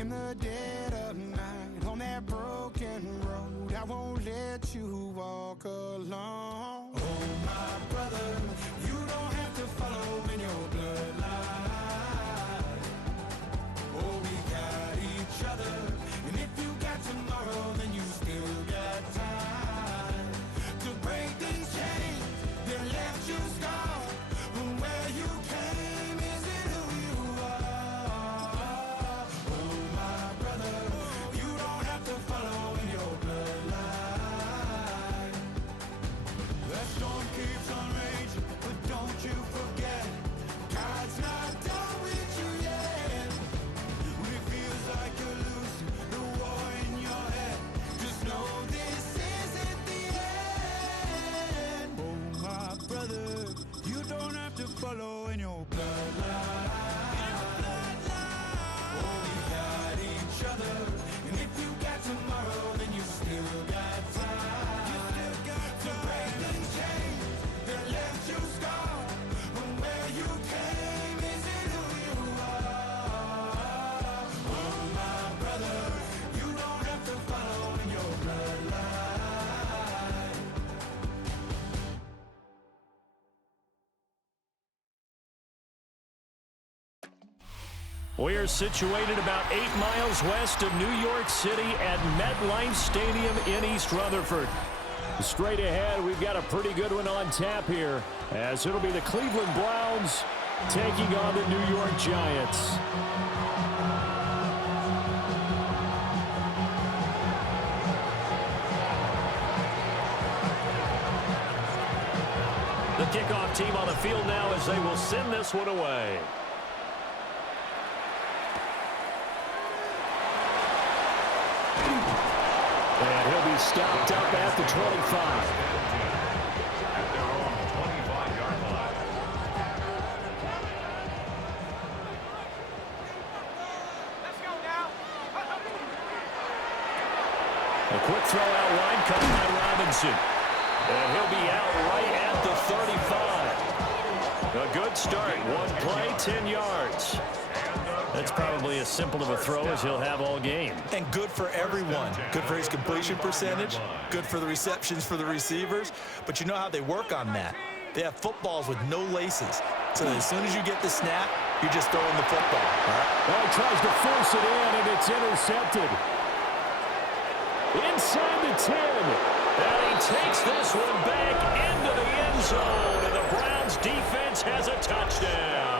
in the dead of night, on that broken road, I won't let you walk alone. Oh, my brother, you don't have to follow in your bloodline. Oh, we got each other, and if you got tomorrow, then you still got time to break these chains that left you scarred. From where you came isn't who you are. Oh, my brother, you don't have to follow in your bloodline. The storm keeps on raging, but don't you forget, God's not done with you yet. When it feels like you're losing the war in your head, just know this isn't the end. Oh, my brother, you don't have to follow in your bloodline. Oh, we got each other, and if you got tomorrow, then you still got time. You still got to break the chains that left you scarred. From where you came isn't who you are. Oh, my brother, you don't have to follow in your bloodline. We are situated about 8 miles west of New York City at MetLife Stadium in East Rutherford. Straight ahead, we've got a pretty good one on tap here, as it'll be the Cleveland Browns taking on the New York Giants. The kickoff team on the field now as they will send this one away. And he'll be stopped up at the 25. At their own 25-yard line. Let's go now. A quick throw out wide coming by Robinson. And he'll be out right at the 35. A good start. One play, 10 yards. That's probably as simple of a throw as he'll have all game. And good for everyone. Good for his completion percentage. Good for the receptions for the receivers. But you know how they work on that. They have footballs with no laces. So as soon as you get the snap, you're just throwing the football. Well, he tries to force it in, and it's intercepted. Inside the 10. And he takes this one back into the end zone. And the Browns defense has a touchdown.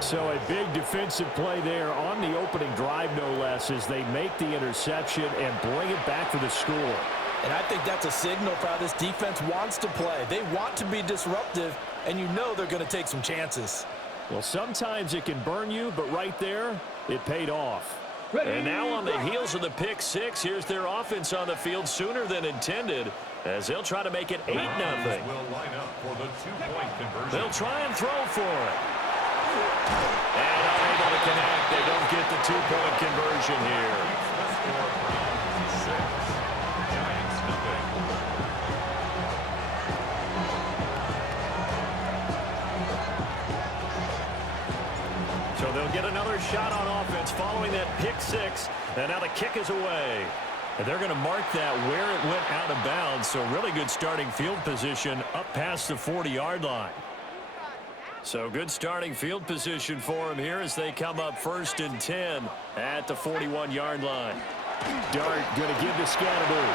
So a big defensive play there on the opening drive, no less, as they make the interception and bring it back for the score. And I think that's a signal for how this defense wants to play. They want to be disruptive, and you know they're going to take some chances. Well, sometimes it can burn you, but right there, it paid off. And now on the heels of the pick six, here's their offense on the field sooner than intended, as they'll try to make it 8-0. Will line up for the two-point conversion. They'll try and throw for it. And unable to connect. They don't get the two-point conversion here. The score, Browns 6, Giants nothing. So they'll get another shot on offense following that pick six. And now the kick is away. And they're going to mark that where it went out of bounds. So really good starting field position up past the 40-yard line. So good starting field position for them here as they come up 1st and 10 at the 41-yard line. Dart going to give to Scatterby.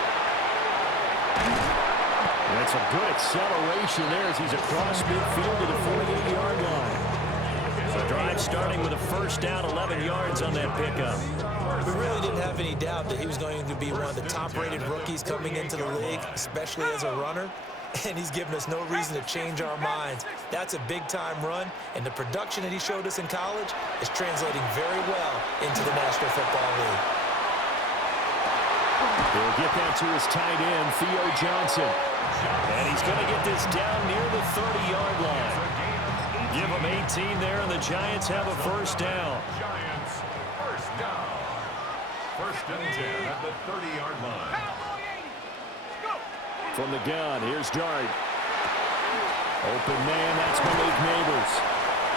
That's a good acceleration there as he's across midfield to the 48-yard line. So drive starting with a first down, 11 yards on that pickup. We really didn't have any doubt that he was going to be one of the top-rated rookies coming into the league, especially as a runner. And he's given us no reason to change our minds. That's a big-time run, and the production that he showed us in college is translating very well into the National Football League. He'll get that to his tight end, Theo Johnson. And he's going to get this down near the 30-yard line. Give him 18 there, and the Giants have a first down. Giants, first down. 1st and 10 at the 30-yard line. From the gun, here's Dart. Open man, that's Malik Neighbors.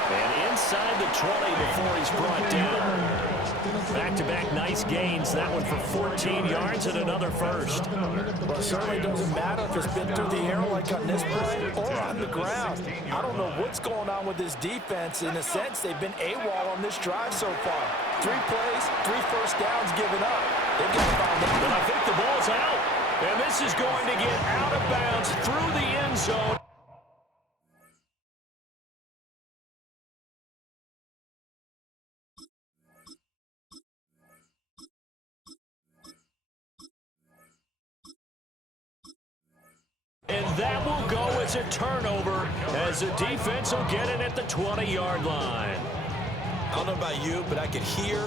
And inside the 20 before he's brought down. back-to-back nice gains. That one for 14 yards and another first. Well, it certainly doesn't matter if it's been through the air like on this play or on the ground. I don't know what's going on with this defense. In a sense, they've been AWOL on this drive so far. 3 plays, 3 first downs given up. They've got to find out. But I think the ball's out. And this is going to get out of bounds through the end zone. And that will go as a turnover as the defense will get it at the 20-yard line. I don't know about you, but I could hear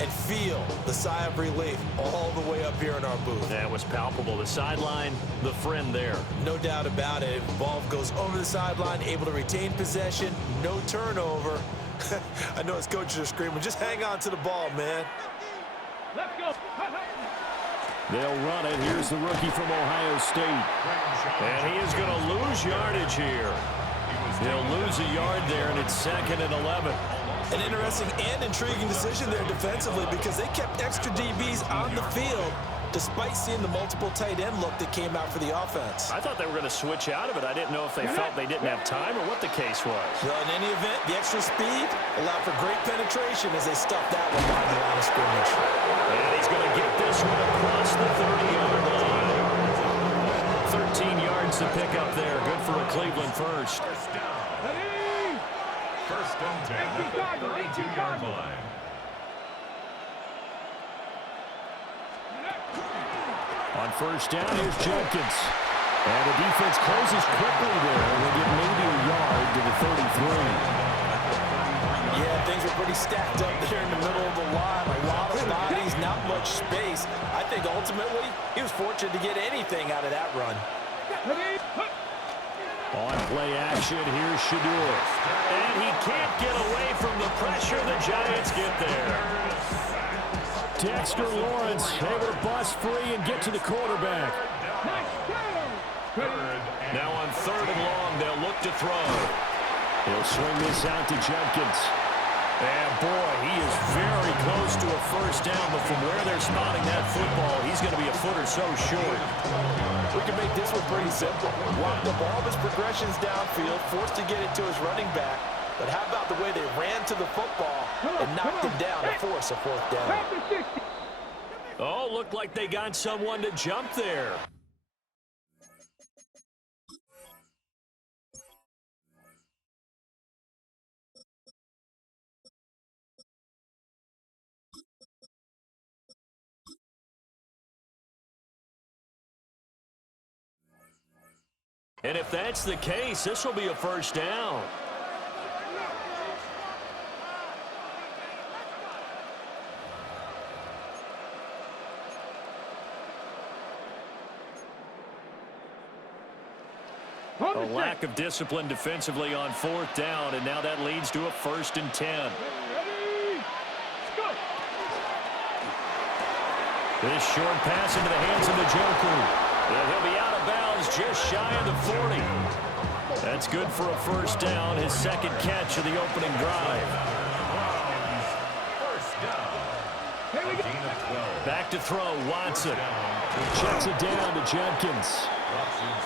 and feel the sigh of relief all the way up here in our booth. That was palpable. The sideline, the friend there. No doubt about it. Ball goes over the sideline, able to retain possession, no turnover. I know his coaches are screaming, just hang on to the ball, man. Let's go. They'll run it. Here's the rookie from Ohio State. And he is going to lose yardage here. He'll lose a yard there, and it's 2nd and 11. An interesting and intriguing decision there defensively because they kept extra DBs on the field despite seeing the multiple tight end look that came out for the offense. I thought they were going to switch out of it. I didn't know if they felt they didn't have time or what the case was. Well, in any event, the extra speed allowed for great penetration as they stuffed that one behind the line of scrimmage. And he's going to get this one across the 30-yard line. 13 yards to pick up there. Good for a Cleveland first. First and 10 at the 32-yard line. On first down, here's Jenkins. And the defense closes quickly there. And they get maybe a yard to the 33. Yeah, things were pretty stacked up there in the middle of the line. A lot of bodies, not much space. I think ultimately he was fortunate to get anything out of that run. On play action, here's Shadur. And he can't get away from the pressure. The Giants get there. Dexter Lawrence able to bust free and get to the quarterback. Now on 3rd and long, they'll look to throw. He'll swing this out to Jenkins. And boy, he is very close to a first down, but from where they're spotting that football, he's going to be a foot or so short. We can make this one pretty simple. Locked up all of his progressions downfield, forced to get it to his running back. But how about the way they ran to the football and knocked him down to force a 4th down? Oh, looked like they got someone to jump there. And if that's the case, this will be a first down. A lack of discipline defensively on 4th down, and now that leads to a 1st and 10. This short pass into the hands of Njoku. And he'll be out of bounds just shy of the 40. That's good for a first down, his 2nd catch of the opening drive. Back to throw, Watson. Checks it down to Jenkins.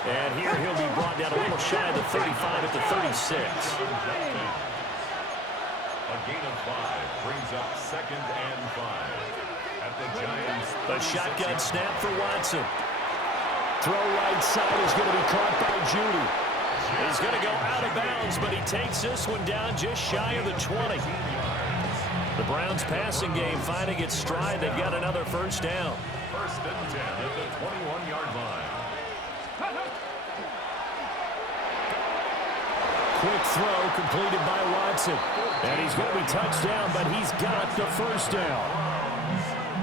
And here he'll be brought down a little shy of the 35 at the 36. A gain of 5 brings up 2nd and 5. At the Giants. A shotgun snap for Watson. Throw right side is going to be caught by Judy. He's going to go out of bounds, but he takes this one down just shy of the 20. The Browns passing game finding its stride. They've got another first down. First and 10 at the 21-yard line. Quick throw completed by Watson. And he's going to be touched down, but he's got the first down.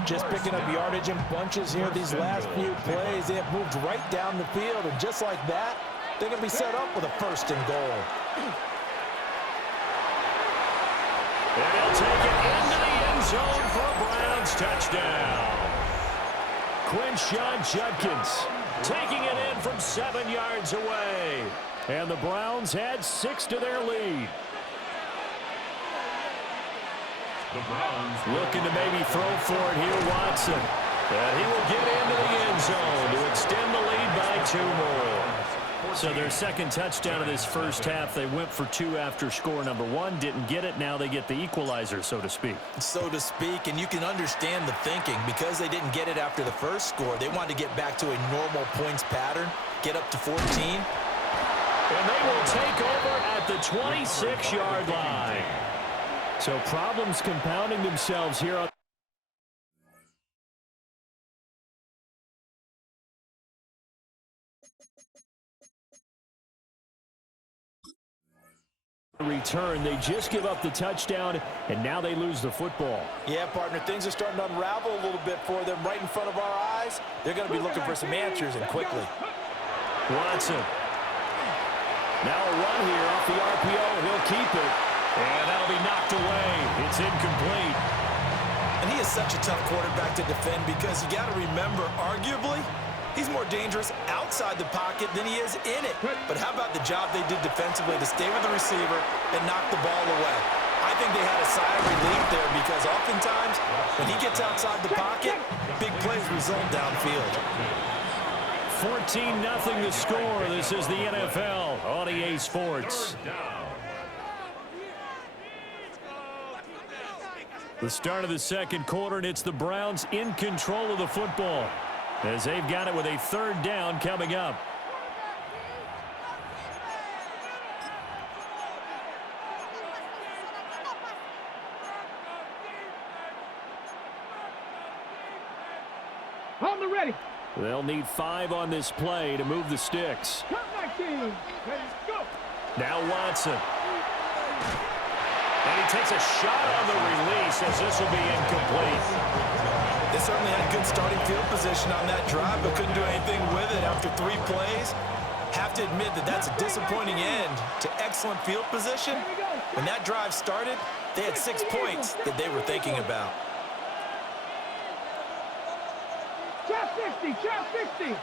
Just picking up yardage in bunches here these last few plays. They have moved right down the field, and just like that, they're going to be set up with a 1st and goal. And he'll take it into the end zone for a Browns touchdown. Quinshon Judkins taking it in from 7 yards away. And the Browns add 6 to their lead. The Browns looking to maybe throw for it here, Watson. And he will get into the end zone to extend the lead by 2 more. So their second touchdown of this first half, they went for 2 after score number 1. Didn't get it. Now they get the equalizer, so to speak. So to speak, and you can understand the thinking. Because they didn't get it after the first score, they wanted to get back to a normal points pattern, get up to 14. And they will take over at the 26-yard line. So problems compounding themselves here on return. They just give up the touchdown, and now they lose the football. Yeah, partner, things are starting to unravel a little bit for them right in front of our eyes. They're going to be looking for some answers, and quickly. Watson. Now a run here off the RPO. He'll keep it, and that'll be knocked away. It's incomplete. And he is such a tough quarterback to defend because you got to remember, arguably, he's more dangerous outside the pocket than he is in it. But how about the job they did defensively to stay with the receiver and knock the ball away? I think they had a sigh of relief there because oftentimes when he gets outside the pocket, big plays result downfield. 14-0 the score. This is the NFL on EA Sports. The start of the second quarter, and it's the Browns in control of the football as they've got it with a 3rd down coming up. On the ready. They'll need 5 on this play to move the sticks. Turn 19. Ready, go. Now Watson. And he takes a shot on the release as this will be incomplete. They certainly had good starting field position on that drive, but couldn't do anything with it after 3 plays. Have to admit that that's a disappointing end to excellent field position. When that drive started, they had 6 points that they were thinking about. Trap 60, trap 60.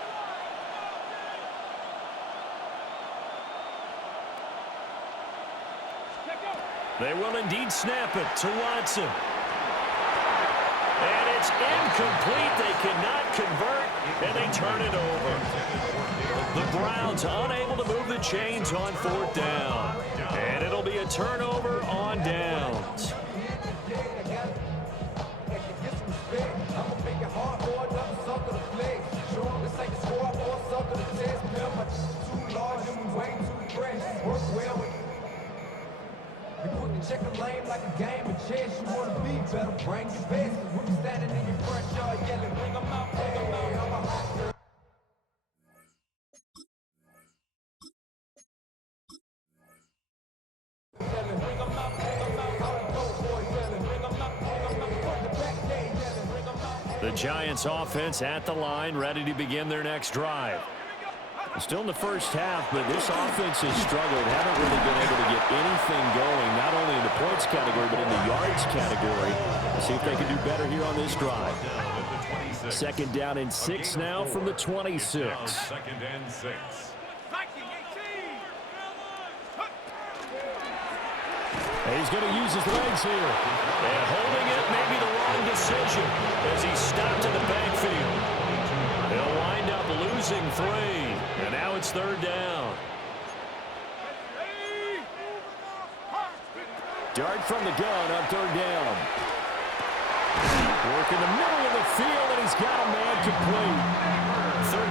They will indeed snap it to Watson. And it's incomplete. They cannot convert, and they turn it over. The Browns unable to move the chains on 4th down. And it'll be a turnover on downs. Check a lane like a game of chess. You want to be better, bring your best. We're standing in your front yard yelling, bring them out, bring them out. I'm a hot girl. Yelling, bring them out, bring them out. All the dope boys yelling, bring them out, bring them out. Put the back day yelling, bring them out. The Giants offense at the line, ready to begin their next drive. Still in the first half, but this offense has struggled. Haven't really been able to get anything going, not only in the points category, but in the yards category. Let's see if they can do better here on this drive. 2nd down and 6 now from the 26. 2nd and 6. And he's going to use his legs here. And holding it may be the wrong decision as he's stopped in the backfield. They'll wind up losing 3. And now it's 3rd down. Dart from the gun on 3rd down. Work in the middle of the field, and he's got a man complete.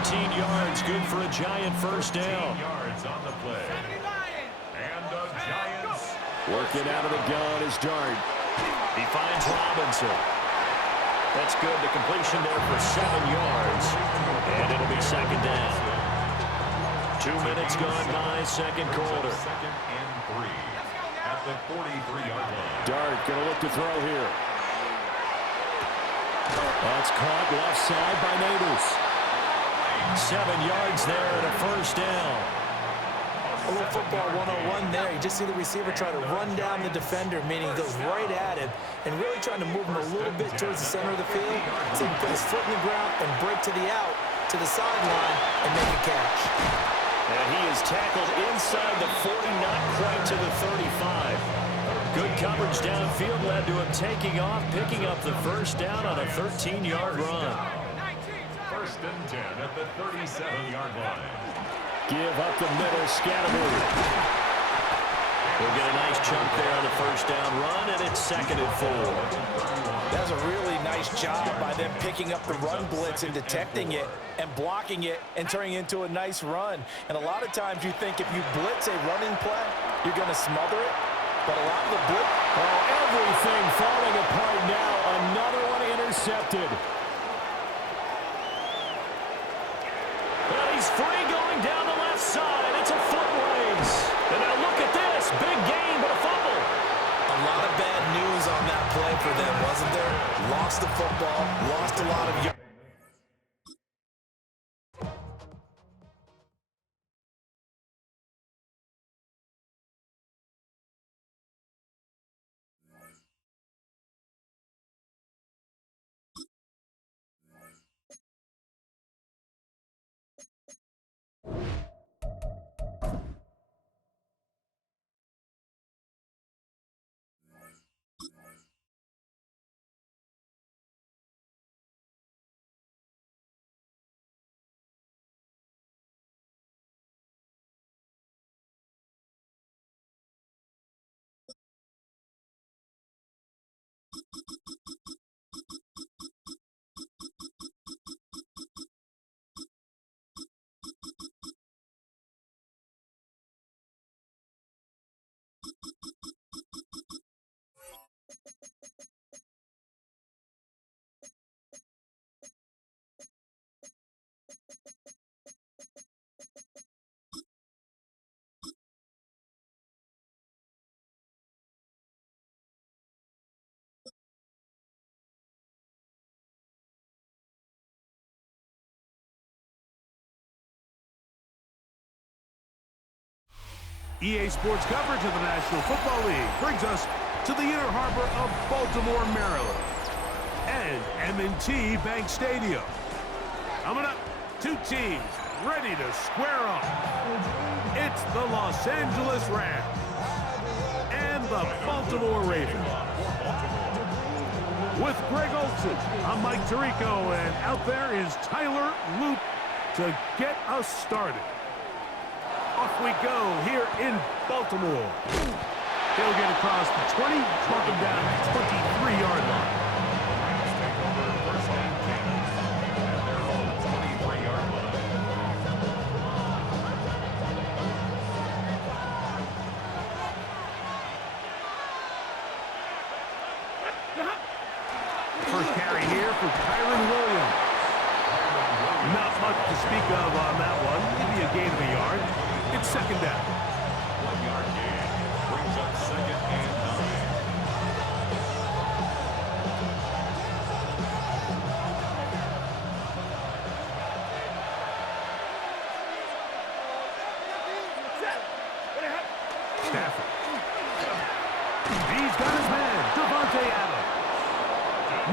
13 yards, good for a Giant first down. 13 yards on the play. And the Giants. Working out of the gun is Dart. He finds Robinson. That's good. The completion there for 7 yards. And it'll be 2nd down. 2 minutes gone by, second quarter. 2nd and 3 at the 43-yard line. Dart going to look to throw here. That's caught left side by Neighbors. 7 yards there and a first down. A little football 101 there. You just see the receiver try to run down the defender, meaning he goes right at him and really trying to move him a little bit towards the center of the field so he can put his foot in the ground and break to the out, to the sideline, and make a catch. And he is tackled inside the 40, not quite to the 35. Good coverage downfield led to him taking off, picking up the first down on a 13-yard run. First and 10 at the 37-yard line. Give up the middle, Scatteroo. We'll get a nice chunk there on the first down run, and it's 2nd and 4. That's a really nice job by them picking up the run blitz and detecting it and blocking it and turning it into a nice run. And a lot of times you think if you blitz a running play, you're going to smother it. But a lot of the blitz... Oh, everything falling apart now. Another one intercepted. Well, he's free going down the left side. It's a foot race. And now look at this. Big gain, but a fumble. A lot of bad news on that play for them, wasn't there? Lost the football, lost a lot of yards. EA Sports coverage of the National Football League brings us to the inner harbor of Baltimore, Maryland, and M&T Bank Stadium. Coming up, two teams ready to square off. It's the Los Angeles Rams and the Baltimore Ravens. With Greg Olson, I'm Mike Tirico, and out there is Tyler Loop to get us started. Off we go here in Baltimore. He'll get across the 20, mark him down at the 23-yard line. Take over first and 10 at their own 23-yard line. First carry here for Kyron Williams. Not much to speak of on that one. Maybe a gain of a yard. It's second down. 1 yard gain brings up 2nd and 9. Stafford. He's got his man, Devontae Adams.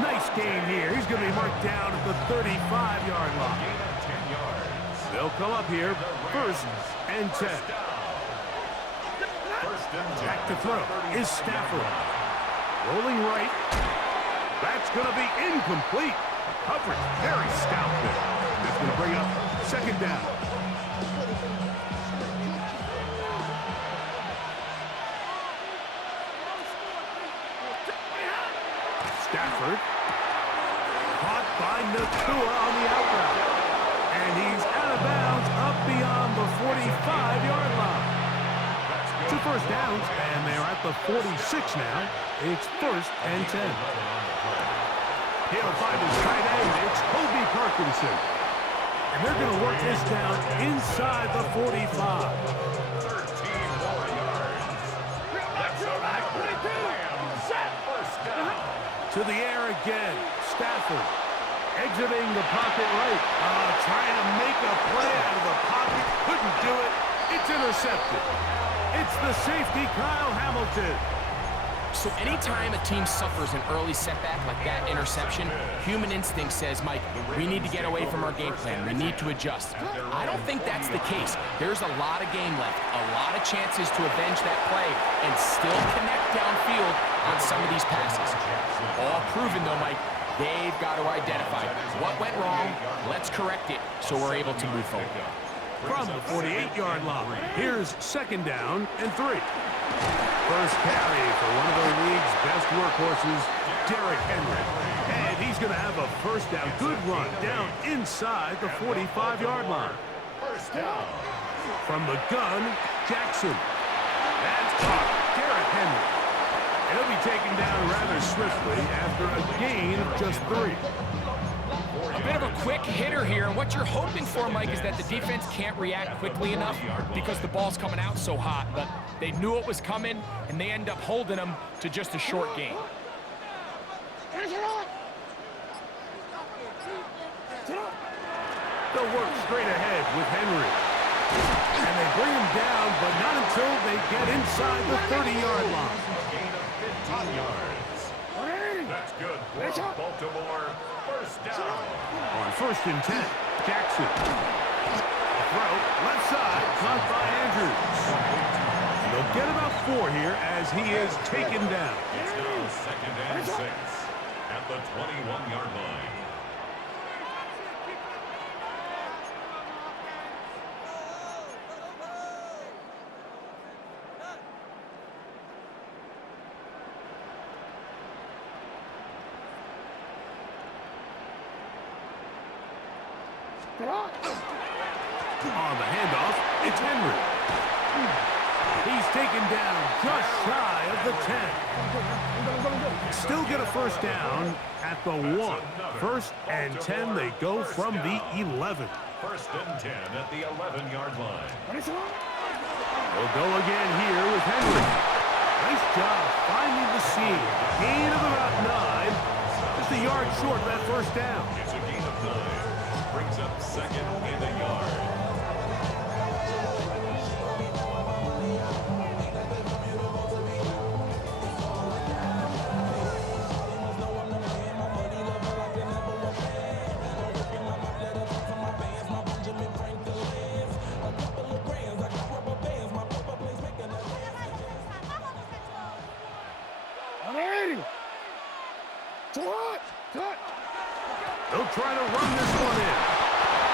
Nice gain here. He's going to be marked down at the 35-yard line. gain of 10 yards. They'll come up here, first and 10. First and 10. Back to throw is Stafford. Rolling right. That's going to be incomplete. Coverage very stout there. That's going to bring up second down. Stafford. Caught by Nakua on the out route. And he's out of bounds up beyond the 45-yard line. 2 first downs, and they're at the 46 now. It's first and 10. He'll find his tight end. It's Kobe Parkinson. And they're going to work this down inside the 45. 13 more yards. That's a record. Rams first down. To the air again. Stafford exiting the pocket right. Trying to make a play out of the pocket. Couldn't do it. It's intercepted. It's the safety, Kyle Hamilton. So anytime a team suffers an early setback like that interception, human instinct says, Mike, we need to get away from our game plan. We need to adjust. I don't think that's the case. There's a lot of game left, a lot of chances to avenge that play and still connect downfield on some of these passes. All proven, though, Mike. They've got to identify what went wrong. Let's correct it so we're able to move forward. From the 48-yard line, here's 2nd down and 3. First carry for one of the league's best workhorses, Derrick Henry. And he's going to have a first down. Good run down inside the 45-yard line. First down. From the gun, Jackson. That's caught. Derrick Henry. And he'll be taken down rather swiftly after a gain of just 3. A bit of a quick hitter here, and what you're hoping for, Mike, is that the defense can't react quickly enough because the ball's coming out so hot, but they knew it was coming, and they end up holding them to just a short gain. They'll work straight ahead with Henry. And they bring him down, but not until they get inside the 30-yard line. Gain of 15 yards. That's good for Baltimore. First down. On 1st and 10, Jackson. Throw, left side, caught by Andrews. And they'll get about 4 here as he is taken down. It's now 2nd and 6 at the 21-yard line. On the handoff, it's Henry. He's taken down just shy of the 10. Still get a first down at the 1. 1st and 10, they go from the 11. 1st and 10 at the 11-yard line. We'll go again here with Henry. Nice job finding the seam. Gain of about 9. Just a yard short of that first down. It's a gain of 9. Brings up 2nd and a yard. They'll try to run this one in.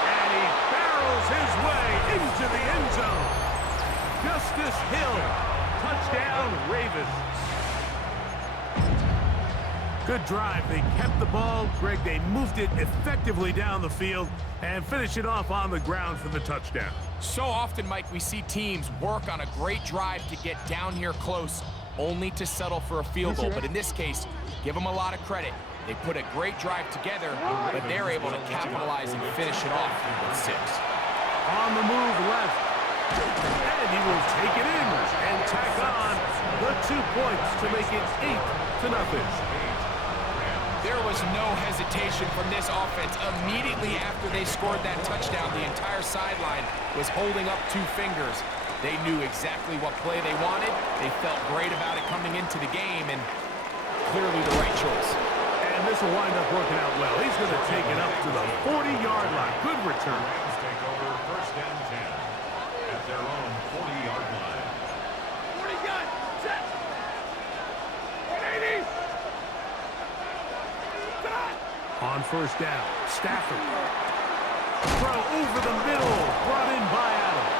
And he barrels his way into the end zone. Justice Hill. Touchdown, Ravens. Good drive. They kept the ball. Greg, they moved it effectively down the field and finished it off on the ground for the touchdown. So often, Mike, we see teams work on a great drive to get down here close, only to settle for a field goal. But in this case, give them a lot of credit. They put a great drive together, but they're able to capitalize and finish it off with 6. On the move left. And he will take it in and tack on the 2 points to make it 8-0. There was no hesitation from this offense. Immediately after they scored that touchdown, the entire sideline was holding up 2 fingers. They knew exactly what play they wanted. They felt great about it coming into the game, and clearly the right choice. And this will wind up working out well. He's going to take it up to the 40-yard line. Good return. Rams take over 1st and 10 at their own 40-yard line. 40 gun, set. 180. On 1st down, Stafford. Throw over the middle, brought in by Adams.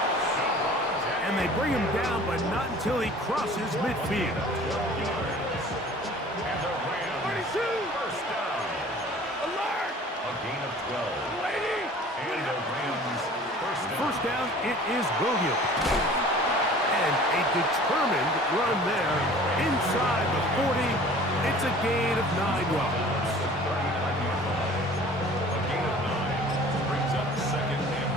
And they bring him down, but not until he crosses midfield. And the Rams, first down. Alert. A gain of 12. Lady. And the Rams, First down, it is Williams. And a determined run there inside the 40. It's a gain of 9 yards. A gain of 9 brings up 2nd and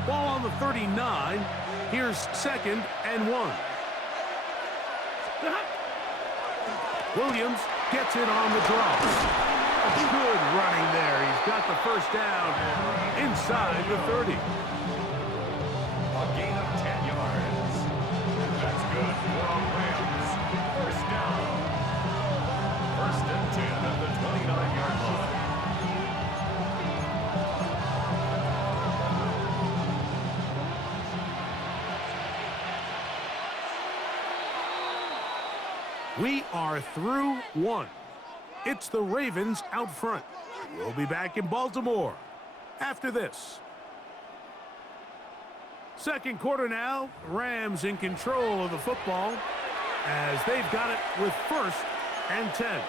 1. Ball on the 39. Here's 2nd and 1. Williams gets it on the draw. Good running there. He's got the first down inside the 30. A gain of 10 yards. That's good for the Rams. First down. First and 10 at the 29-yard line. We are through one. It's the Ravens out front. We'll be back in Baltimore after this. Second quarter now. Rams in control of the football as they've got it with first and 10.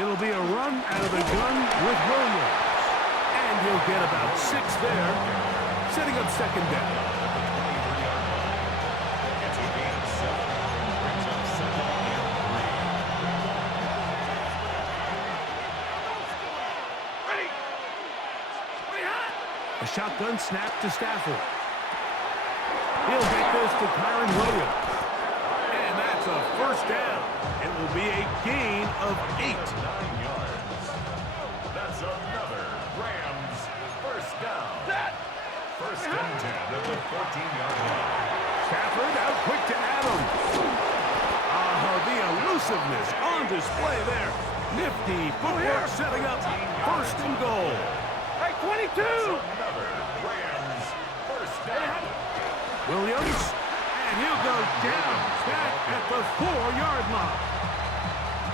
It'll be a run out of the gun with Williams. And he'll get about 6 there, setting up second down. It's a gain of 7. Brings up second and 3. A shotgun snap to Stafford. He'll get this to Kyron Williams. And that's a first down. It will be a gain of 8. 9 yards. That's another Rams first down. First and 10 at the 14-yard line. Stafford out quick to Adams. The elusiveness on display there. Nifty footwork setting up first and goal. Hey, 22! Another Rams first down. Williams, and he'll go down back at the 4-yard line.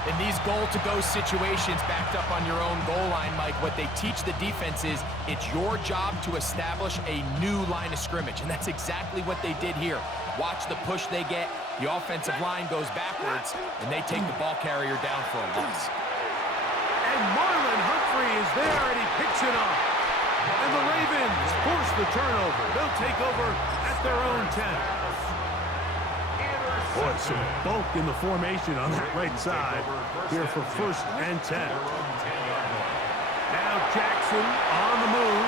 In these goal-to-go situations backed up on your own goal line, Mike, what they teach the defense is it's your job to establish a new line of scrimmage, and that's exactly what they did here. Watch the push they get. The offensive line goes backwards, and they take the ball carrier down for a loss. And Marlon Humphrey is there, and he picks it up. And the Ravens force the turnover. They'll take over at their own 10. Boy, some bulk in the formation on that right side here for first and 10. Now Jackson on the move.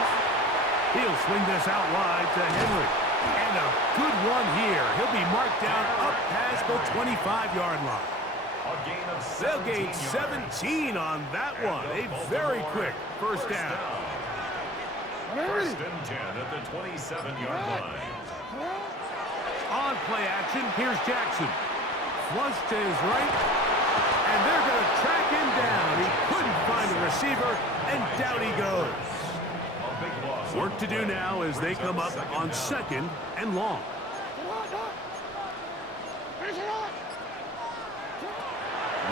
He'll swing this out wide to Henry. And a good one here. He'll be marked down up past the 25-yard line. They'll gain 17 on that one. A very quick first down. First and 10 at the 27-yard line. On play action, here's Jackson. Flush to his right, and they're going to track him down. He couldn't find a receiver, and down he goes. Work to do now as they come up on second and long.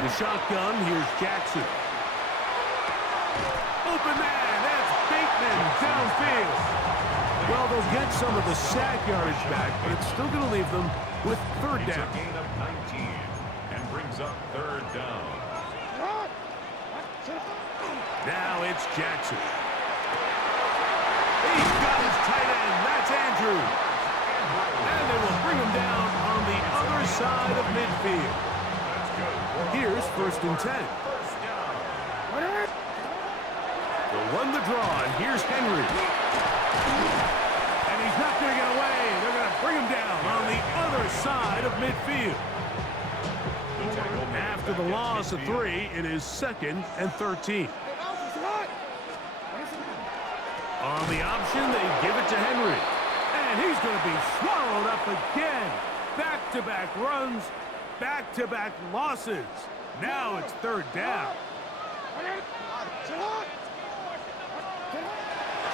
The shotgun, here's Jackson. Open man, that's Bateman downfield. Well, they'll get some of the sack yardage back, but it's still going to leave them with third down. It's a gain of 19 and brings up third down. Now it's Jackson. He's got his tight end. That's Andrews. And they will bring him down on the other side of midfield. Here's first and 10. They'll run the draw, and here's Henry. And he's not going to get away. They're going to bring him down on the other side of midfield. After the loss of 3, it is second and 13. On the option, they give it to Henry. And he's going to be swallowed up again. Back-to-back runs, back-to-back losses. Now it's third down.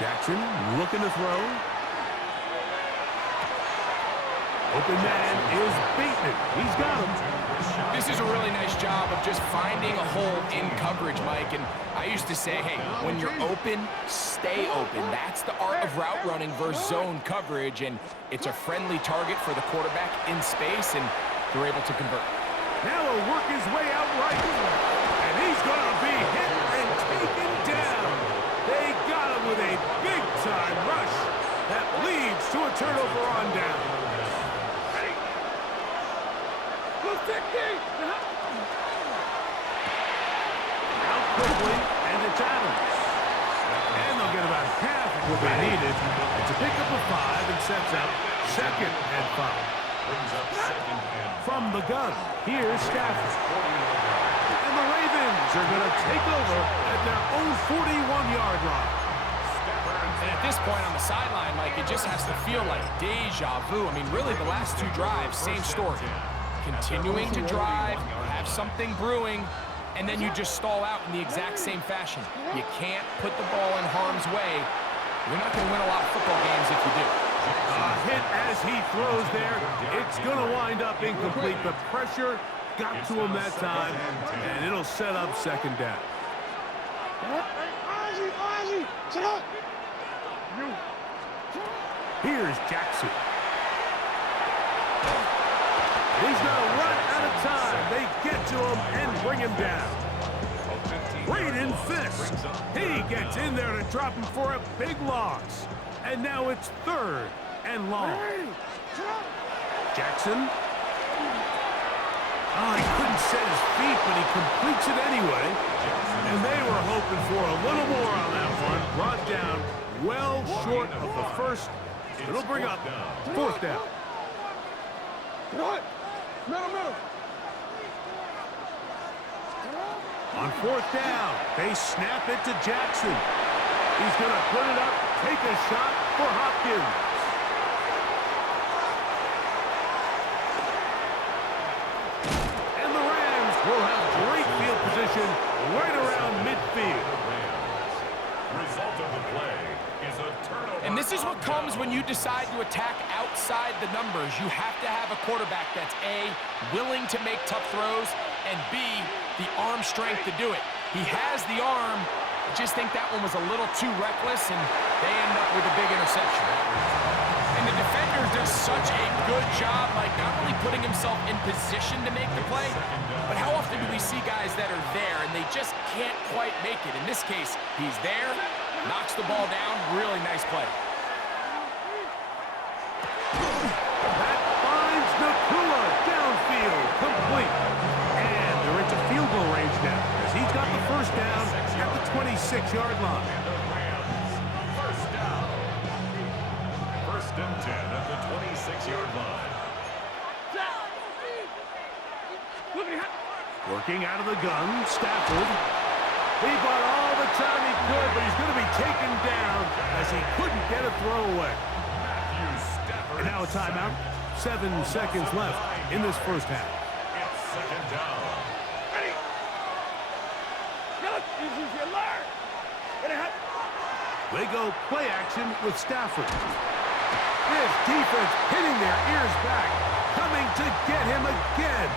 Jackson looking to throw. Open man is Bateman. He's got him. This is a really nice job of just finding a hole in coverage, Mike. And I used to say, hey, when you're open, stay open. That's the art of route running versus zone coverage. And it's a friendly target for the quarterback in space, and they're able to convert. Now he'll work his way out right. And he's going to be hit and taken down. They got him with a big-time rush that leads to a turnover on down. Out quickly, and it's Adams. And they'll get about half of what they needed. It's a pickup of 5 and sets up 2nd and 5. From the gun, here's Stafford. And the Ravens are going to take over at their own 41-yard line. And at this point on the sideline, Mike, it just has to feel like deja vu. I mean, really, the last 2 drives, same story. Continuing to drive, have something brewing, and then you just stall out in the exact same fashion. You can't put the ball in harm's way. You're not going to win a lot of football games if you do. Hit as he throws there. It's going to wind up incomplete. The pressure got to him that time, and it'll set up 2nd down. Here's Jackson. He's going to run out of time. They get to him and bring him down. Braden Fisk. He gets in there to drop him for a big loss. And now it's 3rd and long. Jackson. Oh, he couldn't set his feet, but he completes it anyway. And they were hoping for a little more on that one. Brought down well short of the first. It'll bring up 4th down. On 4th down, they snap it to Jackson. He's going to put it up, take a shot for Hopkins. And the Rams will have great field position right around midfield. Result of the play is a turnover. And this is what comes when you decide to attack outside the numbers. You have to have a quarterback that's A, willing to make tough throws, and B, the arm strength to do it. He has the arm. I just think that one was a little too reckless, and they end up with a big interception. And the defender does such a good job, like not only putting himself in position to make the play, but how often do we see guys that are there and they just can't quite make it? In this case, he's there, knocks the ball down, really nice play. That finds Nakua downfield, complete. And they're into field goal range now, as he's got the 1st down at the 26-yard line. First down. 1st and 10 at the 26-yard line. Working out of the gun, Stafford. He bought all the time he could, but he's going to be taken down as he couldn't get a throw away. And now a timeout. 7 seconds left in this 1st half. It's 2nd down. They go play action with Stafford. This defense hitting their ears back, coming to get him again.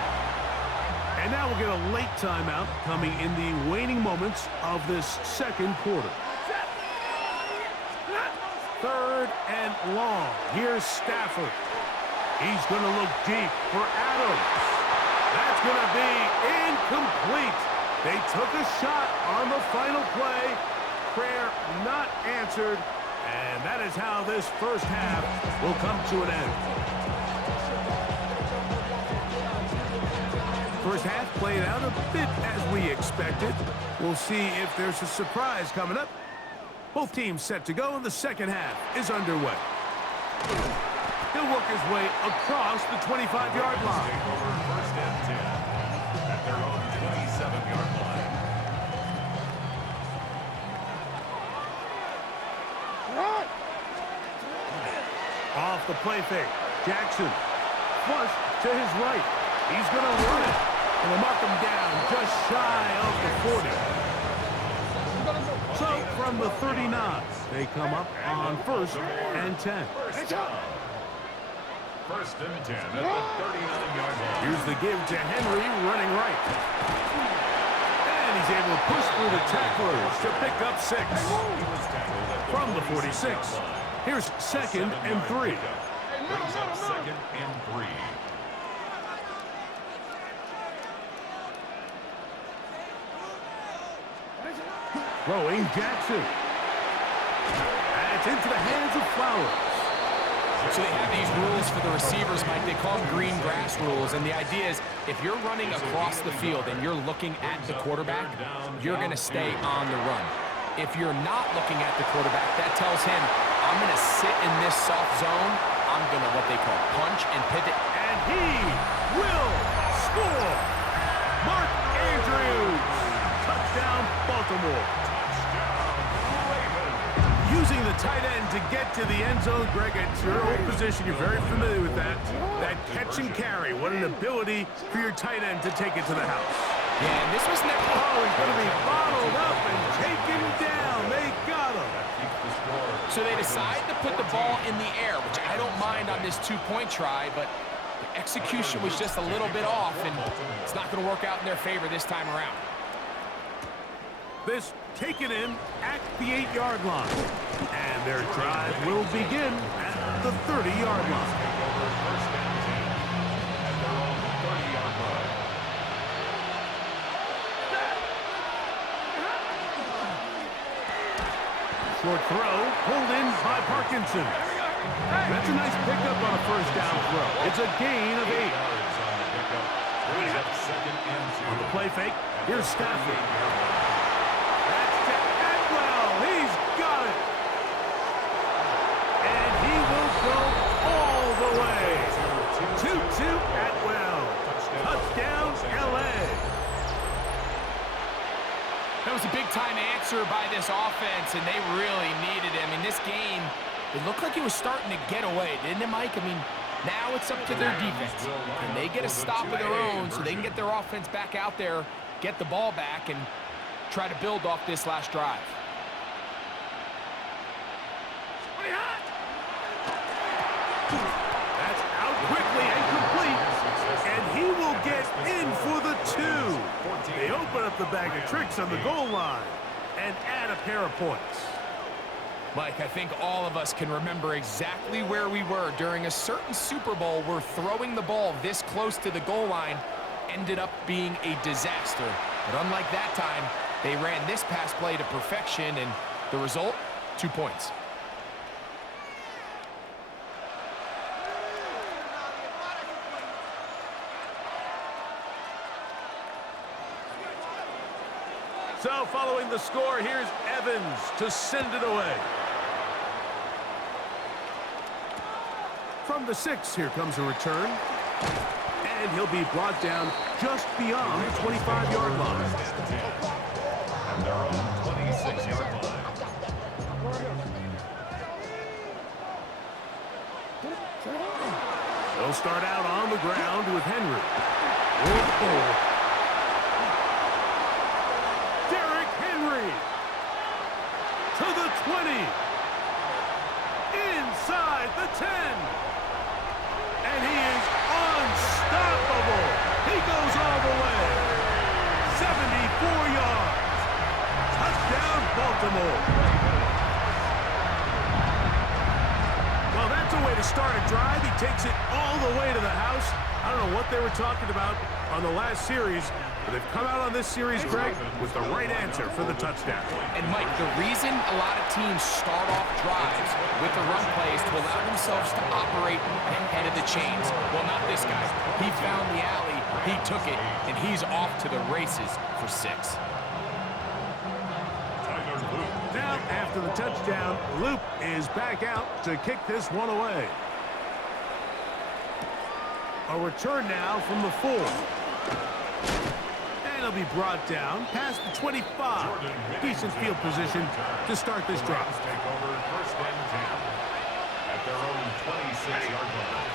And now we'll get a late timeout coming in the waning moments of this 2nd quarter. 3rd and long. Here's Stafford. He's going to look deep for Adams. That's going to be incomplete. They took a shot on the final play. Prayer not answered. And that is how this 1st half will come to an end. 1st half played out a bit as we expected. We'll see if there's a surprise coming up. Both teams set to go, and the 2nd half is underway. He'll work his way across the 25-yard line. Take over 1st and 10 at their own 27-yard line. Off the play fake. Jackson. Flush to his right. He's going to run it. And they'll mark him down just shy of the 40. So from the 39, they come up on 1st and 10. 1st and 10 at the 39-yard line. Here's the give to Henry running right. And he's able to push through the tacklers to pick up 6. From the 46, here's 2nd and 3. Brings up 2nd and 3. Throwing Jackson. And it's into the hands of Flowers. So they have these rules for the receivers, Mike. They call them green grass rules. And the idea is if you're running across the field and you're looking at the quarterback, you're going to stay on the run. If you're not looking at the quarterback, that tells him, I'm going to sit in this soft zone. I'm going to what they call punch and pivot. And he will score. Mark Andrews. Touchdown, Baltimore. Using the tight end to get to the end zone, Greg, it's your old position. You're very familiar with that. That catch and carry. What an ability for your tight end to take it to the house. Yeah, and this was never... Oh, he's going to be bottled up and taken down. They got him. So they decide to put the ball in the air, which I don't mind on this two-point try, but the execution was just a little bit off, and it's not going to work out in their favor this time around. This taken in at the 8-yard line. And their drive will begin at the 30-yard line. Short throw, pulled in by Parkinson. That's a nice pickup on a first down throw. It's a gain of 8. On the play fake, here's Stafford. That's to Atwell. He's got it. And he will go all the way. 2-2 Atwell. Touchdown, L.A. That was a big-time answer by this offense, and they really needed him. In this game, it looked like he was starting to get away, didn't it, Mike? I mean, now it's up to their defense. And they get a stop of their own so they can get their offense back out there, get the ball back, and try to build off this last drive. That's out quickly and complete. And he will get in for the 2. They open up the bag of tricks on the goal line and add a pair of points. Mike, I think all of us can remember exactly where we were during a certain Super Bowl where throwing the ball this close to the goal line ended up being a disaster. But unlike that time, they ran this pass play to perfection, and the result, 2 points. So following the score, here's Evans to send it away. From the 6, here comes a return. And he'll be brought down just beyond the 25-yard line. And their own 26-yard line. They'll start out on the ground with Henry. Oh. Derrick Henry to the 20. Inside the 10. And he is unstoppable. He goes all the way. 74 yards. Touchdown, Baltimore. Well, that's a way to start a drive. He takes it all the way to the house. I don't know what they were talking about on the last series, but they've come out on this series, Greg, with the right answer for the touchdown. And, Mike, the reason a lot of teams start off drives with the run plays to allow themselves to operate ahead of the chains. Well, not this guy. He found the alley, he took it, and he's off to the races for 6. Now, after the touchdown, Loop is back out to kick this one away. A return now from the 4. And he'll be brought down past the 25. Decent field position to start this drive. Take over first and 10 at their own 26-yard line.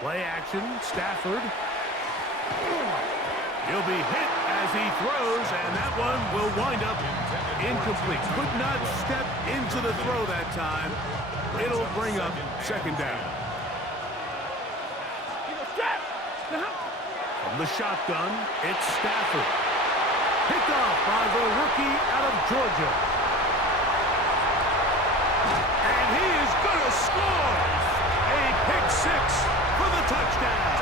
Play action, Stafford. He'll be hit as he throws, and that one will wind up incomplete. Could not step into the throw that time. It'll bring up second down. From the shotgun, it's Stafford. Picked off by the rookie out of Georgia. And he is going to score. A pick 6 for the touchdown.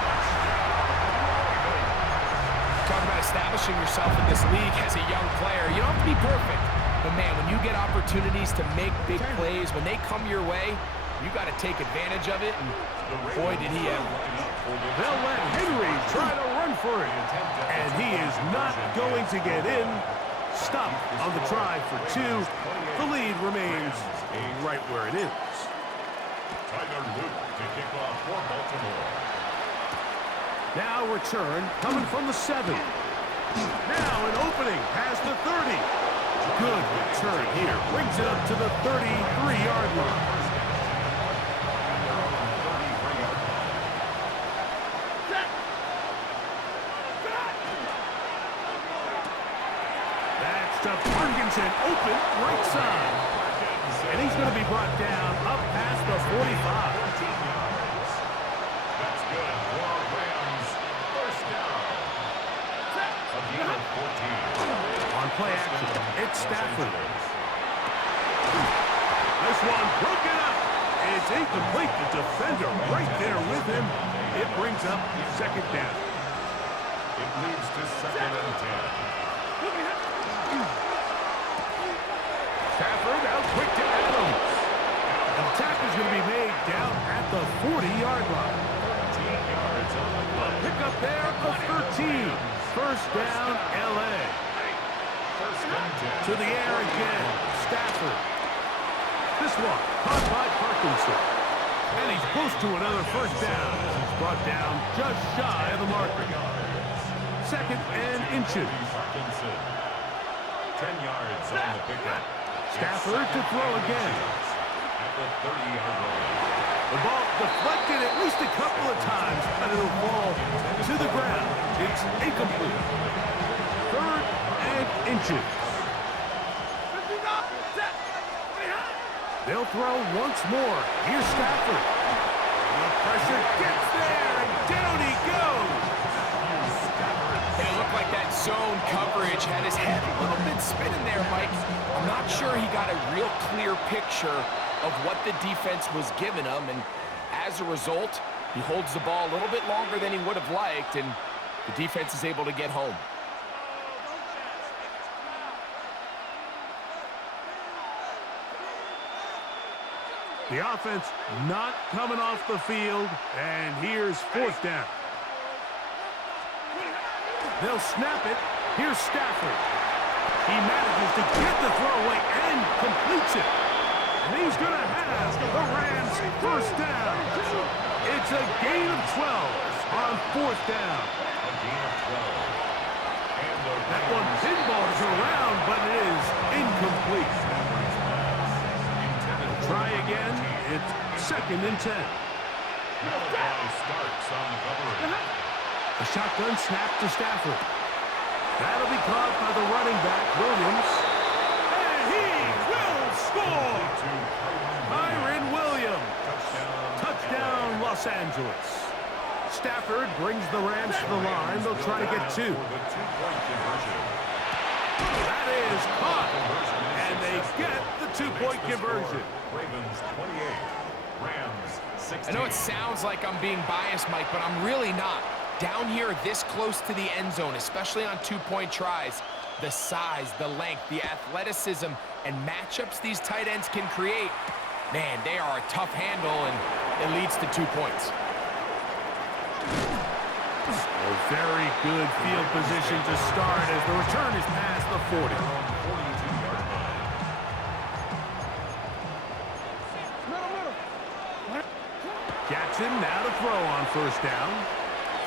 Talk about establishing yourself in this league as a young player. You don't have to be perfect. But, man, when you get opportunities to make big plays, when they come your way, you got to take advantage of it. And, boy, did he ever. They'll let Henry try to run for it. And he is not going to get in. Stop on the try for 2. The lead remains right where it is. Tyler Luke to kick off for Baltimore. Now return coming from the 7. Now an opening past the 30. Good return here. Brings it up to the 33-yard line. That's to Parkinson, open right side. And he's going to be brought down up past the 45. That's good for Rams. First down. A gain of 14. On play action, it's Stafford. This one broken up. It's incomplete. The defender right there with him. It brings up second down. It leads to 2nd and 10. Stafford out quick to Adams. An attack is going to be made down at the 40-yard line. 13 yards on the play. Pick up there of 13. First down, L.A. First and 10. To the air again, Stafford. This one caught by Parkinson. And he's close to another first down. He's brought down just shy of the marker. Second and inches. Parkinson. 10 yards on the pickup. Stafford to throw again. At the 30-yard line. The ball deflected at least a couple of times, but it'll fall to the ground. It's incomplete. Third and inches. They'll throw once more. Here's Stafford. The pressure gets there, and down he goes. And it looked like that zone coverage had his head a little bit spinning there, Mike. I'm not sure he got a real clear picture of what the defense was giving him, and as a result, he holds the ball a little bit longer than he would have liked, and the defense is able to get home. The offense not coming off the field, and here's fourth down. They'll snap it. Here's Stafford. He manages to get the throw away and completes it. And he's going to have the Rams first down. It's a gain of 12 on fourth down. A gain of 12. And the That one pinballs around, but it is incomplete. Try again. It's second and 10. Malachi starts on the coverage. A shotgun snap to Stafford. That'll be caught by the running back, Williams. And he will score! Kyren Williams. Touchdown, Los Angeles. Stafford brings the Rams to the line. They'll try to get 2. For the two-point conversion. That is caught. And they get the 2-point conversion. Ravens 28. Rams 16. I know it sounds like I'm being biased, Mike, but I'm really not. Down here this close to the end zone, especially on 2-point tries, the size, the length, the athleticism, and matchups these tight ends can create, man, they are a tough handle, and it leads to 2 points. A very good field position to start as the return is past the 40. 42-yard line. Jackson now to throw on first down.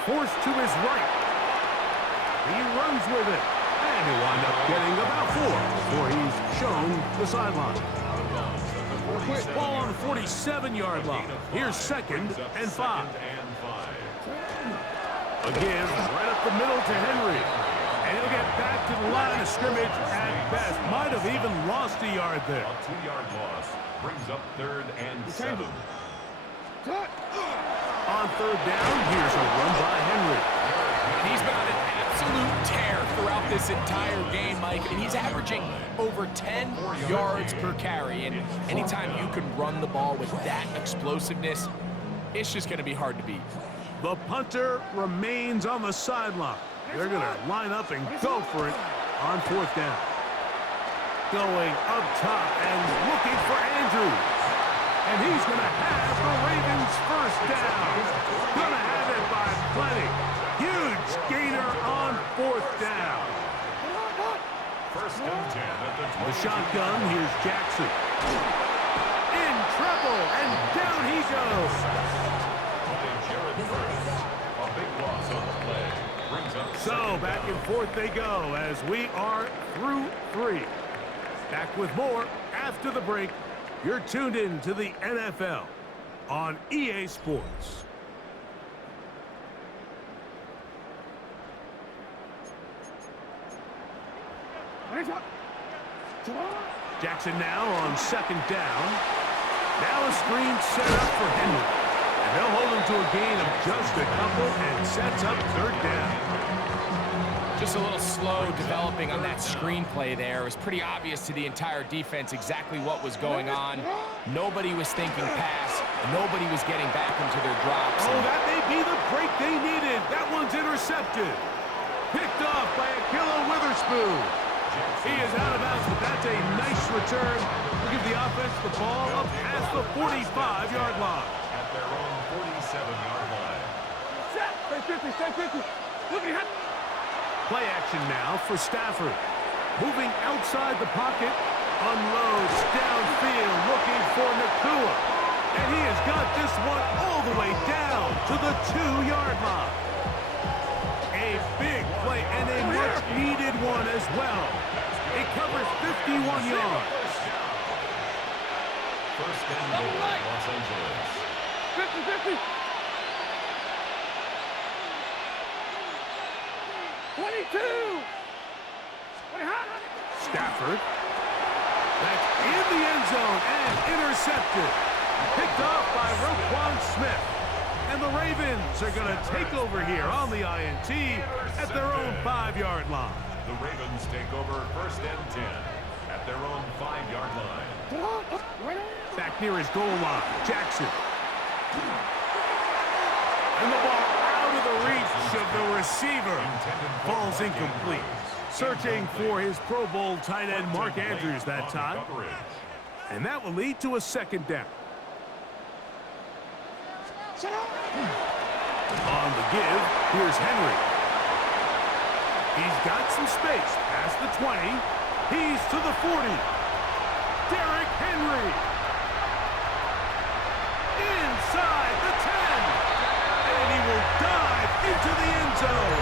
Forced to his right. He runs with it. And he'll wind up getting about 4 before he's shown the sideline. Ball on the 47-yard line. Here's second and 5. Again, right up the middle to Henry. And he'll get back to the line of scrimmage at best. Might have even lost a yard there. A 2-yard loss brings up 3rd and 7. On third down, here's a run by Henry. And he's been on an absolute tear throughout this entire game, Mike, and he's averaging over 10 yards per carry. And anytime you can run the ball with that explosiveness, it's just going to be hard to beat. The punter remains on the sideline. They're going to line up and go for it on fourth down. Going up top and looking for Andrews. And he's going to have the Ravens first down. Going to have it shotgun. Here's Jackson. In trouble, and down he goes. A big loss on the play. Brings up So back and forth they go as we are through 3. Back with more after the break. You're tuned in to the NFL on EA Sports. Jackson now on 2nd down. Now a screen set up for Henry. And they'll hold him to a gain of just a couple and sets up 3rd down. Just a little slow developing on that screenplay there. It was pretty obvious to the entire defense exactly what was going on. Nobody was thinking pass. Nobody was getting back into their drops. Oh, that may be the break they needed. That one's intercepted. Picked off by Akilo Witherspoon. He is out of bounds, but that's a nice return. We'll give the offense the ball up past the 45-yard line. at their own 47-yard line. Set. Stay 50. Look at him. Play action now for Stafford. Moving outside the pocket. Unloads downfield looking for Nakua. And he has got this one all the way down to the 2-yard line. A big play and a much-needed one as well. It covers 51 yards. First and goal, Los Angeles. 50. 22. Stafford. That's in the end zone and intercepted. Picked off by Roquan Smith. And the Ravens are going to take over here on the INT at their own 5-yard line. The Ravens take over first and 10 at their own 5-yard line. Back near his goal line, Jackson. And the ball out of the reach of the receiver. Falls incomplete. Searching for his Pro Bowl tight end Mark Andrews that time. And that will lead to a 2nd down. On the give, here's Henry. He's got some space past the 20. He's to the 40. Derrick Henry. Inside the 10. And he will dive into the end zone.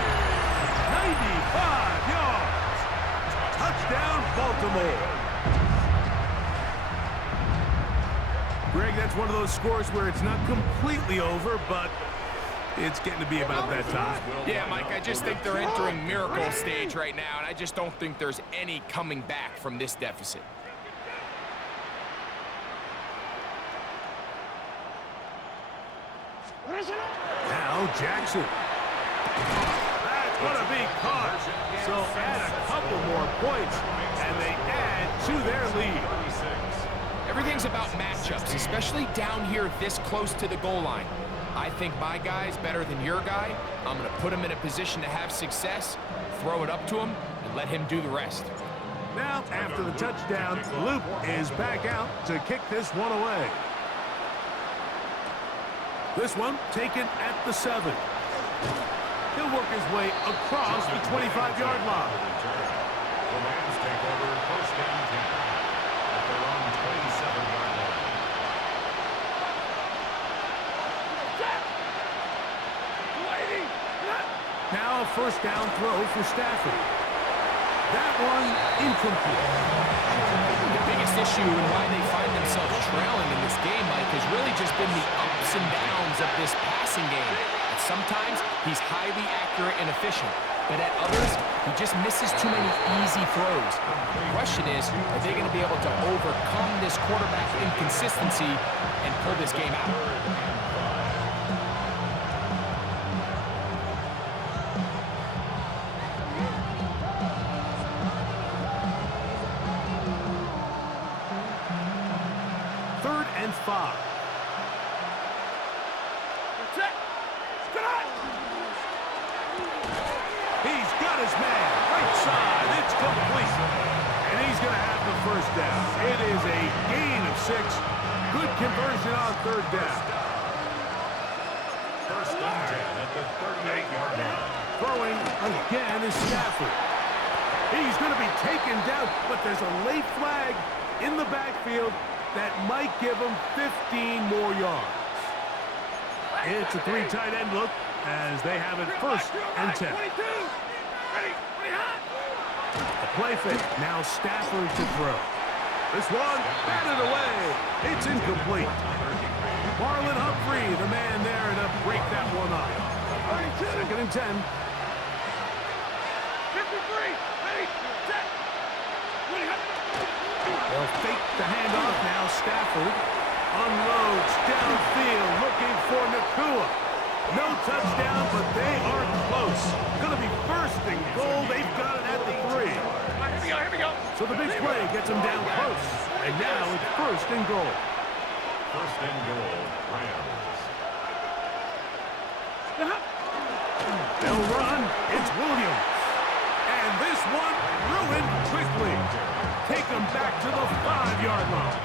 95 yards. Touchdown, Baltimore. Greg, that's one of those scores where it's not completely over, but it's getting to be about that time. Yeah, Mike, I just think they're entering miracle stage right now, and I just don't think there's any coming back from this deficit. Now Jackson. That's going to be caught. So add a couple more points, and they add to their lead. Everything's about matchups, especially down here this close to the goal line. I think my guy's better than your guy. I'm going to put him in a position to have success, throw it up to him, and let him do the rest. Now, after the touchdown, Luke is back out to kick this one away. This one taken at the 7. He'll work his way across the 25-yard line. The Rams take over first and 10 at their own 27-yard line. Now a 1st down throw for Stafford. That one incomplete. The biggest issue and why they find themselves trailing in this game, Mike, has really just been the ups and downs of this passing game. And sometimes he's highly accurate and efficient, but at others, he just misses too many easy throws. The question is, are they going to be able to overcome this quarterback inconsistency and pull this game out? And 5. He's got his man. Right side. It's complete. And he's going to have the 1st down. It is a gain of 6. Good conversion on 3rd down. First and 10 at the 38-yard line. Throwing again is Stafford. He's going to be taken down, but there's a late flag in the backfield that might give him 15 more yards. It's a 3 tight end look as they have it 1st and 10. A play fake. Now Stafford to throw. This one batted away. It's incomplete. Marlon Humphrey, the man there to break that one up. 2nd and 10. 53. Ready, set. They'll fake the handoff now. Stafford unloads downfield looking for Nakua. No touchdown, but they are close. Going to be 1st and goal. They've got it at the 3. Here we go. So the big play gets them down close. And now it's 1st and goal. 1st and goal, Rams. They'll run. It's Williams. And this one ruined quickly. Take them back to the 5-yard line.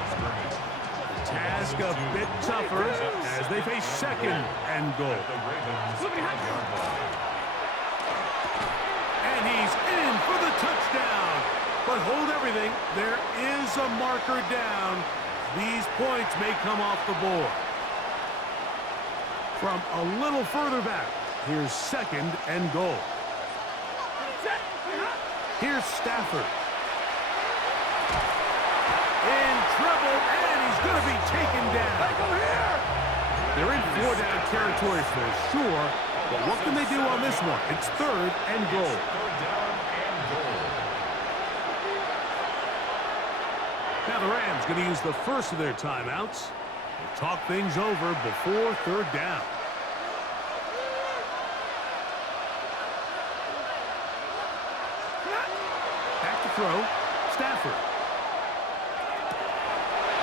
Task a bit tougher as they face 2nd and goal. And he's in for the touchdown. But hold everything. There is a marker down. These points may come off the board. From a little further back, here's 2nd and goal. Here's Stafford. In trouble, and he's going to be taken down. They're in 4-down territory for sure, but what can they do on this one? It's 3rd and goal. Now the Rams going to use the first of their timeouts to talk things over before 3rd down. Back to throw. Stafford.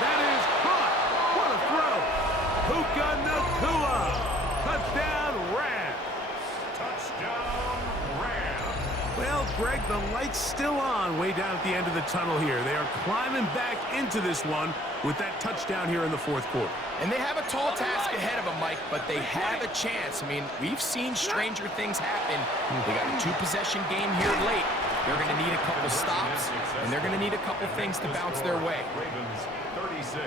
That is caught. What a throw. Puka Nakua. Touchdown, Rams. Touchdown, Rams. Well, Greg, the light's still on way down at the end of the tunnel here. They are climbing back into this one with that touchdown here in the 4th quarter. And they have a tall task ahead of them, Mike, but they have a chance. I mean, we've seen stranger things happen. They got a 2-possession game here late. They're going to need a couple stops, and they're going to need a couple things to bounce their way. Ravens 36,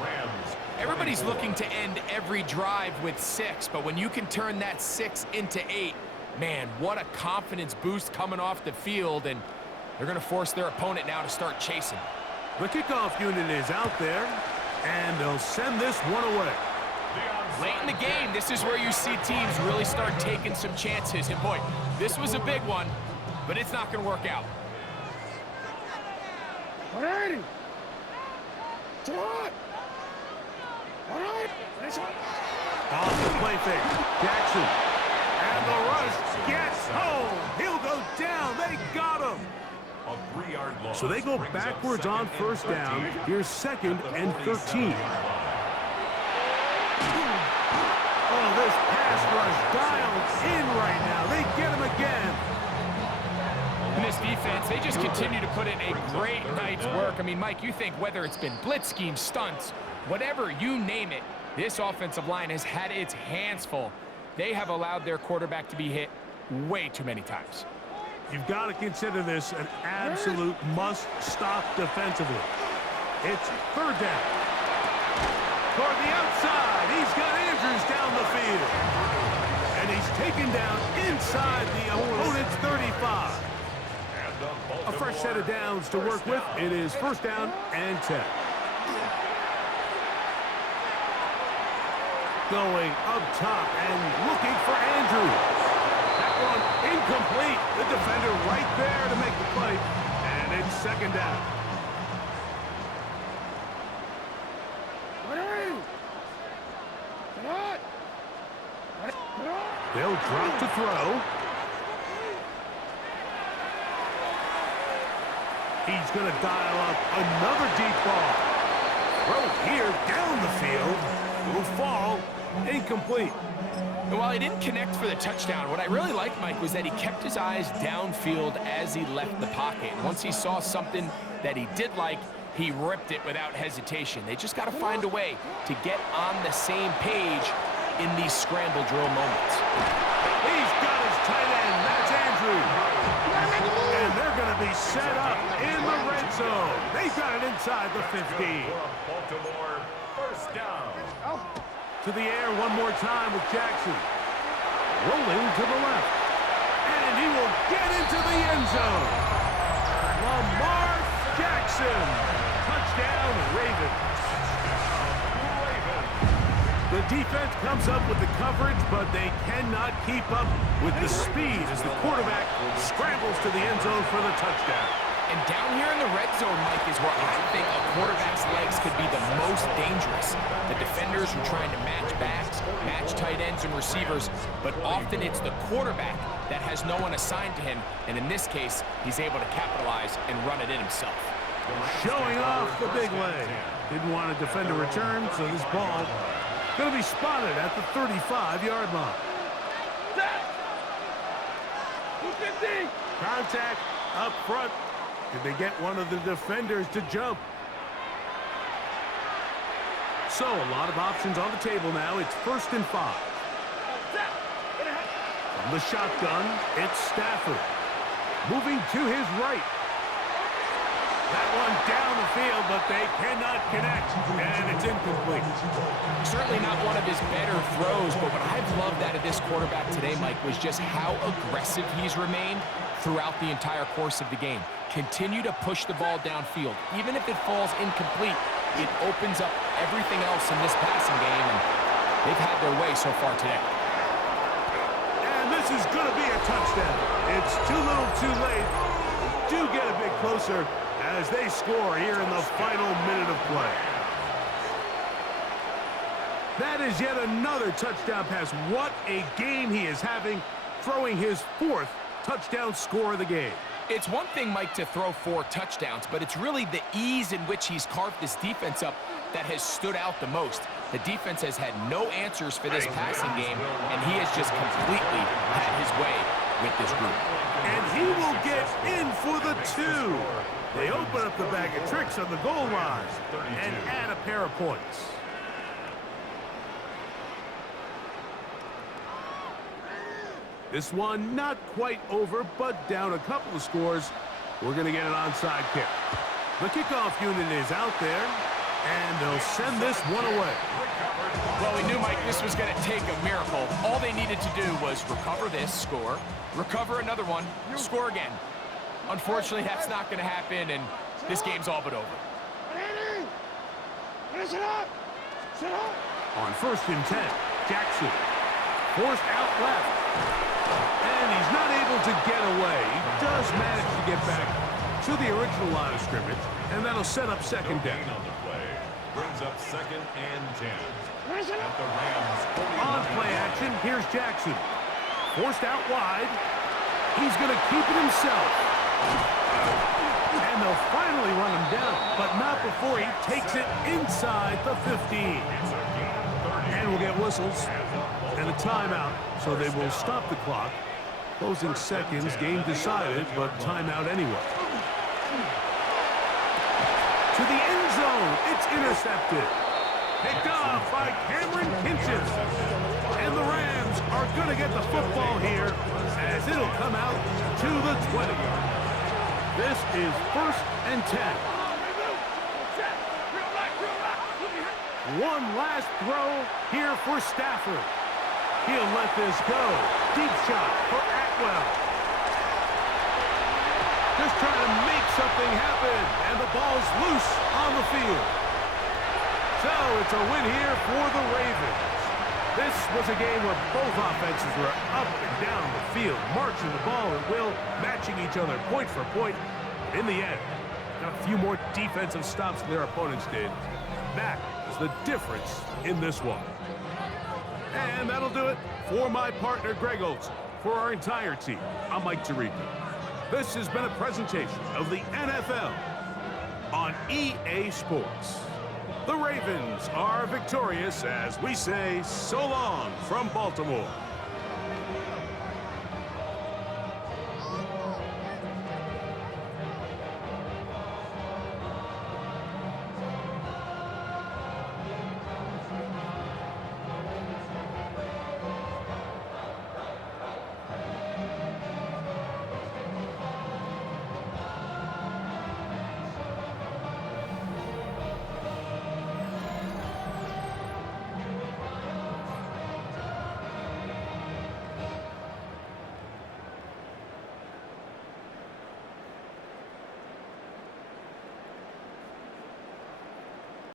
Rams. Everybody's looking to end every drive with 6, but when you can turn that 6 into 8, man, what a confidence boost coming off the field, and they're going to force their opponent now to start chasing. The kickoff unit is out there, and they'll send this one away. Late in the game, this is where you see teams really start taking some chances, and boy, this was a big one, but it's not going to work out. All righty. All right. Off the play fake. Jackson. And the rush gets home. He'll go down. They got him. A 3-yard loss. So they go backwards on 1st down. Here's 2nd and 13. Oh, this pass rush dialed in right now. They get him again. And this defense, they just continue to put in a great night's work. I mean, Mike, you think whether it's been blitz schemes, stunts, whatever, you name it, this offensive line has had its hands full. They have allowed their quarterback to be hit way too many times. You've got to consider this an absolute must-stop defensively. It's 3rd down. Toward the outside, he's got Andrews down the field. And he's taken down inside the opponent's 35. A fresh set of downs to work with. It is 1st down and 10. Going up top and looking for Andrews. That one incomplete. The defender right there to make the play. And it's 2nd down. They'll drop to throw. He's going to dial up another deep ball. Throw here down the field. Will fall. Incomplete. And while he didn't connect for the touchdown, what I really liked, Mike, was that he kept his eyes downfield as he left the pocket. Once he saw something that he did like, he ripped it without hesitation. They just got to find a way to get on the same page in these scramble drill moments. He's got his tight end. That's Andrew. And they're going to be set up in the red zone. They got it inside the 15. Baltimore, first down. To the air one more time with Jackson. Rolling to the left. And he will get into the end zone. Lamar Jackson. Touchdown, Ravens. The defense comes up with the coverage, but they cannot keep up with the speed as the quarterback scrambles to the end zone for the touchdown. And down here in the red zone, Mike, is where I think a quarterback's legs could be the most dangerous. The defenders are trying to match backs, match tight ends and receivers, but often it's the quarterback that has no one assigned to him, and in this case, he's able to capitalize and run it in himself. Showing off the big leg. Didn't want to defend a return, so this ball going to be spotted at the 35-yard line. Contact up front. Did they get one of the defenders to jump? So a lot of options on the table now. It's 1st and 5. From the shotgun, it's Stafford. Moving to his right. That one down the field, but they cannot connect, and it's incomplete. Certainly not one of his better throws, but what I've loved out of this quarterback today, Mike, was just how aggressive he's remained throughout the entire course of the game. Continue to push the ball downfield. Even if it falls incomplete, it opens up everything else in this passing game, and they've had their way so far today. And this is going to be a touchdown. It's too little too late. Do get a bit closer as they score here in the final minute of play. That is yet another touchdown pass. What a game he is having, throwing his 4th touchdown score of the game. It's one thing, Mike, to throw 4 touchdowns, but it's really the ease in which he's carved this defense up that has stood out the most. The defense has had no answers for this passing game, and he has just completely had his way with this group. And he will get in for the 2. They open up the bag of tricks on the goal line and add a pair of points. This one not quite over, but down a couple of scores. We're going to get an onside kick. The kickoff unit is out there, and they'll send this one away. Well, we knew, Mike, this was going to take a miracle. All they needed to do was recover this, score, recover another one, score again. Unfortunately, that's not going to happen, and this game's all but over. On 1st and 10, Jackson forced out left. And he's not able to get away. He does manage to get back to the original line of scrimmage, and that'll set up 2nd down. On the play. Brings up 2nd and 10. At the Rams, On play action, here's Jackson. Forced out wide. He's going to keep it himself. And they'll finally run him down, but not before he takes it inside the 15. And we'll get whistles and a timeout, so they will stop the clock. Closing seconds, game decided, but timeout anyway. To the end zone, it's intercepted. Picked off by Cameron Kinchen. And the Rams are going to get the football here as it'll come out to the 20. This is 1st and 10. One last throw here for Stafford. He'll let this go. Deep shot for Atwell. Just trying to make something happen, and the ball's loose on the field. So it's a win here for the Ravens. This was a game where both offenses were up and down the field, marching the ball at will, matching each other point for point. In the end, got a few more defensive stops than their opponents did. That is the difference in this one. And that'll do it for my partner, Greg Olson. For our entire team, I'm Mike Tirico. This has been a presentation of the NFL on EA Sports. The Ravens are victorious as we say so long from Baltimore.